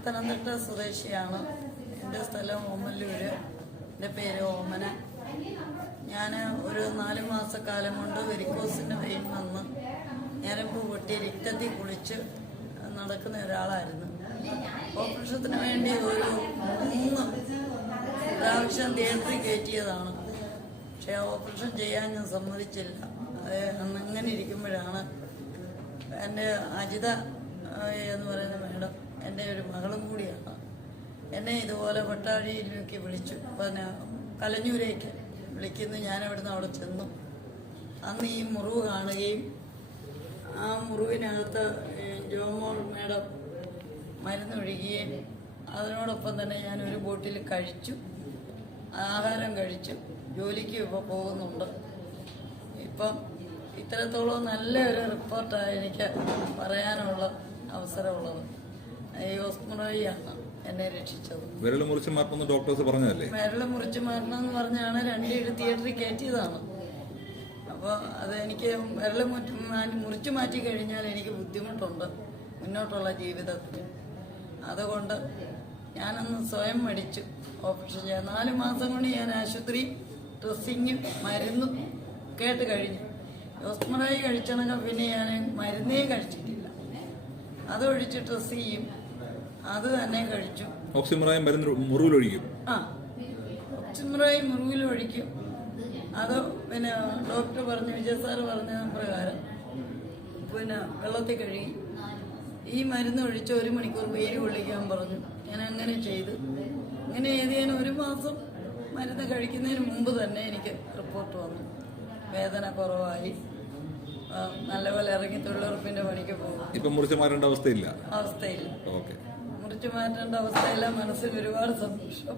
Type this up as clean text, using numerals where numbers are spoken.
പത്തനംതിട്ട സ്വദേശിയാണ്. എൻ്റെ സ്ഥലം ഓമല്ലൂർ. എൻ്റെ പേര് ഓമന. ഞാൻ ഒരു 4 മാസക്കാലം കൊണ്ട് വെരിക്കോസിൻ്റെ വെയിൻ വന്ന് ഞരമ്പ് പൊട്ടി രക്തത്തിൽ കുളിച്ച് നടക്കുന്ന ഒരാളായിരുന്നു. ഓപ്പറേഷത്തിന് വേണ്ടി ഒരു 3 പ്രാവശ്യം തിയേറ്ററിൽ കയറ്റിയതാണ്. പക്ഷേ ഓപ്പറേഷൻ ചെയ്യാൻ ഞാൻ സമ്മതിച്ചില്ല. അത് അങ്ങനെ ഇരിക്കുമ്പോഴാണ് എൻ്റെ അജിത എന്ന് പറയുന്ന മേഡം, എൻ്റെ ഒരു മകളും കൂടിയാണ്, എന്നെ ഇതുപോലെ കൊട്ടാഴിയിലേക്ക് വിളിച്ചു. പിന്നെ കലഞ്ഞൂരേക്ക് വിളിക്കുന്നു. ഞാനവിടുന്ന് അവിടെ ചെന്നു. അന്ന് ഈ മുറിവ് കാണുകയും ആ മുറിവിനകത്ത് ജോമോൾ മേഡം മരുന്നൊഴുകുകയും അതിനോടൊപ്പം തന്നെ ഞാനൊരു ബോട്ടിൽ കഴിച്ചു, ആഹാരം കഴിച്ചു. ജോലിക്ക് ഇപ്പോൾ പോകുന്നുണ്ട്. ഇപ്പം ഇത്രത്തോളം നല്ലൊരു റിപ്പോർട്ടാണ് എനിക്ക് പറയാനുള്ള അവസരമുള്ളത്. ഈ ഹോസ്പിറ്റലാണ് എന്നെ രക്ഷിച്ചത്. വിരൽ മുറിച്ച് മാറ്റണമെന്ന് ഡോക്ടേഴ്സ് പറഞ്ഞതല്ലേ? വിരൽ മുറിച്ച് മാറ്റണമെന്ന് പറഞ്ഞാണ് 2 തിയേറ്ററിൽ കയറ്റിയതാണ്. അപ്പോൾ അതെനിക്ക് വിരൽ മുറിച്ച് മാറ്റി കഴിഞ്ഞാൽ എനിക്ക് ബുദ്ധിമുട്ടുണ്ട് മുന്നോട്ടുള്ള ജീവിതത്തിന്. അതുകൊണ്ട് ഞാനന്ന് സ്വയം മടിച്ചു ഓപ്പറേഷൻ ചെയ്യാൻ. 4 മാസം കൊണ്ട് ഞാൻ ആശുപത്രി ഡ്രസ്സിങ്ങും മരുന്നും കേട്ട് കഴിഞ്ഞു. ഹോസ്പിറ്റലായി കഴിച്ചണെങ്കിൽ പിന്നെ ഞാൻ മരുന്നേ കഴിച്ചിട്ടില്ല. അതൊഴിച്ച് ഡ്രസ് ചെയ്യും, അത് തന്നെ കഴിച്ചു. ഓക്സിമറായും മുറിവിലൊഴിക്കും. ഓക്സിമറായി മുറിവിലൊഴിക്കും. അത് പിന്നെ ഡോക്ടർ പറഞ്ഞു, വിജയ സാറ് പറഞ്ഞ പ്രകാരം പിന്നെ വെള്ളത്തിൽ കഴുകി ഈ മരുന്ന് ഒഴിച്ച് 1 മണിക്കൂർ വെയിൽ കൊള്ളിക്കാൻ പറഞ്ഞു. ഞാൻ അങ്ങനെ ചെയ്ത്. അങ്ങനെ ചെയ്ത് ഞാൻ 1 മാസം മരുന്ന് കഴിക്കുന്നതിന് മുമ്പ് തന്നെ എനിക്ക് റിപ്പോർട്ട് വന്നു. വേദന കുറവായി, നല്ലപോലെ ഇറങ്ങി തൊഴിലുറപ്പിന്റെ പണിക്ക് പോകും. ഇപ്പൊ മുറിച്ച് മാറ്റേണ്ട അവസ്ഥയില്ല. മുറിച്ചു മാറ്റേണ്ട അവസ്ഥയില്ല. മനസ്സിൽ ഒരുപാട് സന്തോഷം.